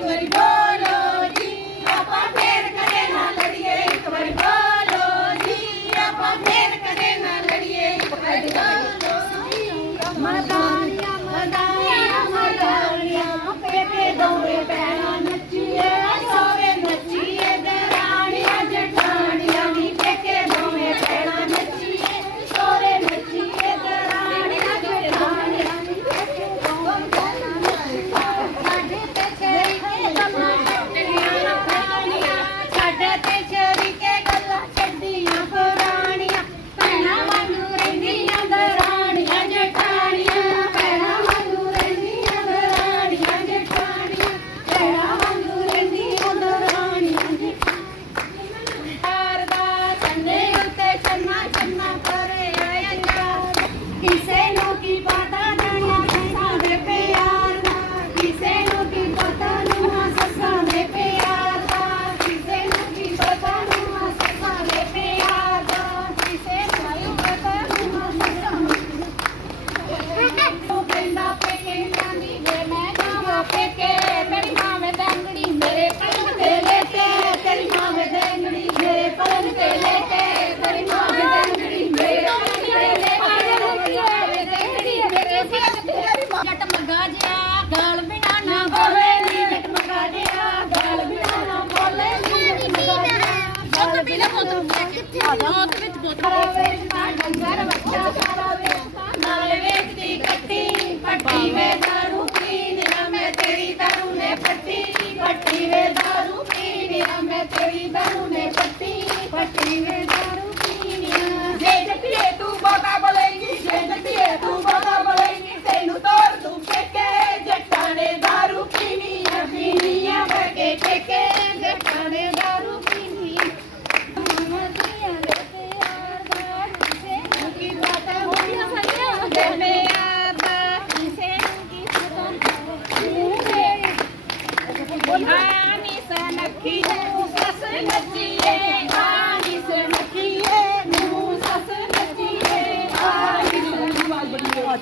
Let it go. तेरी दरू ने पट्टी पट्टी वे दारू पी निरम में तेरी दरू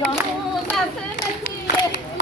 哦，大三的姐。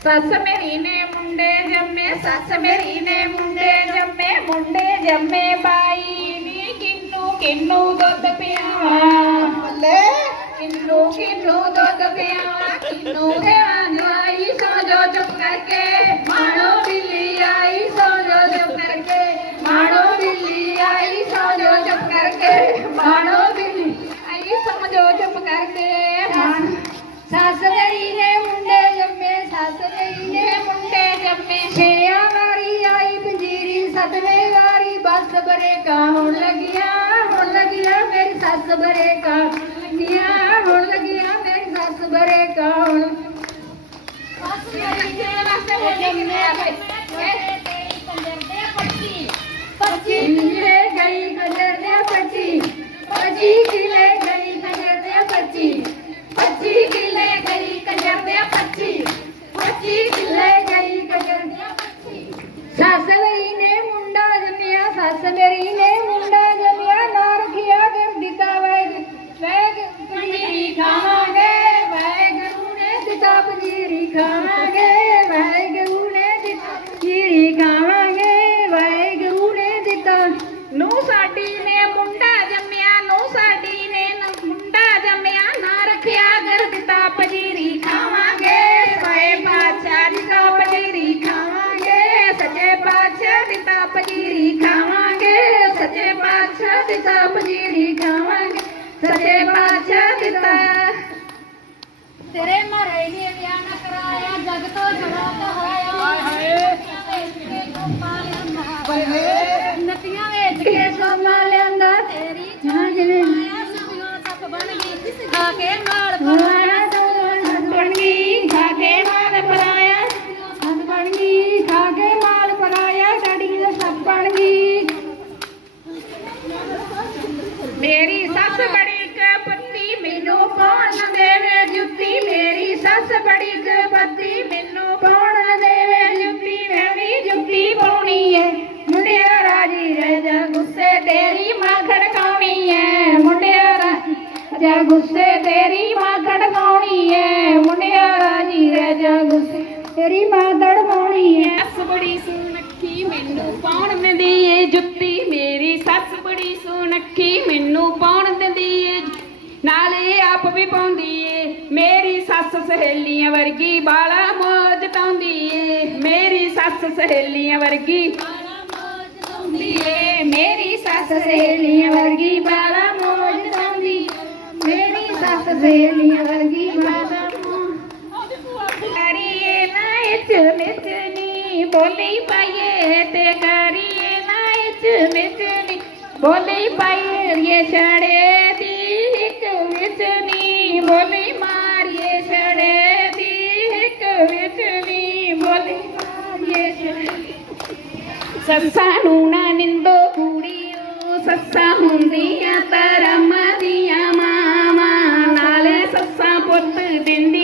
ਸੱਸ ਮੇਰੀ ਨੇ ਮੁੰਡੇ ਜੰਮੇ ਸੱਸ ਮੇਰੀ ਨੇ ਮੁੰਡੇ ਜੰਮੇ ਮੁੰਡੇ ਜੰਮੇ ਬਾਈ ਨੀ ਕਿੰਨੂ ਕਿੰਨੂ ਦੁੱਧ ਪਿਆਵਾ ਕਿੰਨੂ ਕਿੰਨੂ ਦੁੱਧ ਪਿਆਵਾ ਕਿੰਨੂ ਸੱਸ ਬਰੇ ਕਾਉਣੀਆਂ ਹੁਣ ਲੱਗੀਆਂ, ਮੇਰੀ ਸੱਸ ਬਰੇ ਕਾਉਣ ਸੱਸ ਮੇਰੀ ਕਿਹੜੇ ਵਾਸਤੇ ਬੋਲੀ ਕਿੰਨੇ ਪੰਜੀਰੀ ਖਾਵਾਂਗੇ ਸੱਚੇ ਬਾਦਸ਼ਾਹ ਦਿੱਤਾ ਪੰਜੀਰੀ ਖਾਵਾਂਗੇ ਸੱਚੇ ਬਾਦਸ਼ਾਹ ਦਿੱਤਾ ਤੇਰੇ ਮਾਰੇ ਨੇ ਵਿਆਹ ਨਾ ਕਰਾਇਆ ਜਗ ਤੋਂ ਜੜਾ ਕਹਾਇਆ ਹਾਏ ਹਾਏ। ਨਤੀਆਂ ਵੇਚ ਕੇ ਸੋਨਾ ਲਿਆਂਦਾ ਤੇਰੀ ਜਾਨ ਜਿਵੇਂ ਸੱਪ ਬਣ ਗਈ। ਖਾ ਕੇ ਜਾ ਗੁੱਸੇ ਤੇਰੀ ਮਾਂ ਖੜਕਾਉਣੀ ਏ ਮੁੰਡਿਆ ਰਾਜੀ ਰਹਿ ਜਾ ਗੁੱਸੇ ਤੇਰੀ ਮਾਂ ਤੜਵਾਉਣੀ ਏ ਸੱਸ ਬੜੀ ਸੁਨੱਖੀ ਮੈਨੂੰ ਪਾਉਣ ਦਿੰਦੀ ਏ ਜੁੱਤੀ ਮੇਰੀ ਸੱਸ ਬੜੀ ਸੁਨੱਖੀ ਮੈਨੂੰ ਪਾਉਣ ਦਿੰਦੀ ਏ ਨਾਲੇ ਆਪ ਵੀ ਪਾਉਂਦੀ ਏ ਮੇਰੀ ਸੱਸ ਸਹੇਲੀਆਂ ਵਰਗੀ ਬਾਲਾ ਮੋਜ ਤਾਉਂਦੀ ਏ। ਮੇਰੀ ਸੱਸ ਸਹੇਲੀਆਂ ਵਰਗੀ ਹੁੰਦੀ ਏ ਮੇਰੀ ਸੱਸ ਸਹੇਲੀਆਂ ਵਰਗੀ ਬਾਲਾ ਮੋਜ ਸੱਸ ਸਹੇਲੀਆਂ ਵਰਗੀ ਬਾਲਾ ਕਰੀਏ ਨਾ ਇਚ ਮਿਚਨੀ ਬੋਲੀ ਪਾਈਏ ਤੇ ਕਰੀਏ ਨਾ ਇਚ ਮਿਚਨੀ ਬੋਲੀ ਪਾਈਏ ਇਹ ਛੜੇ ਦੀ ਇੱਕ ਵਿਚਨੀ ਬੋਲੀ ਮਾਰੀਏ ਛੜੇ ਦੀ ਇੱਕ ਵਿਚਨੀ ਬੋਲੀ ਮਾਰੀਏ ਛੜੇ ਸੱਸਾਂ ਨੂੰ ਨਾ ਨਿੰਦੋ ਕੁੜੀਓ, ਸੱਸਾਂ ਹੁੰਦੀਆਂ ਧਰਮ ਸੱਸਾਂ ਪੁੱਤ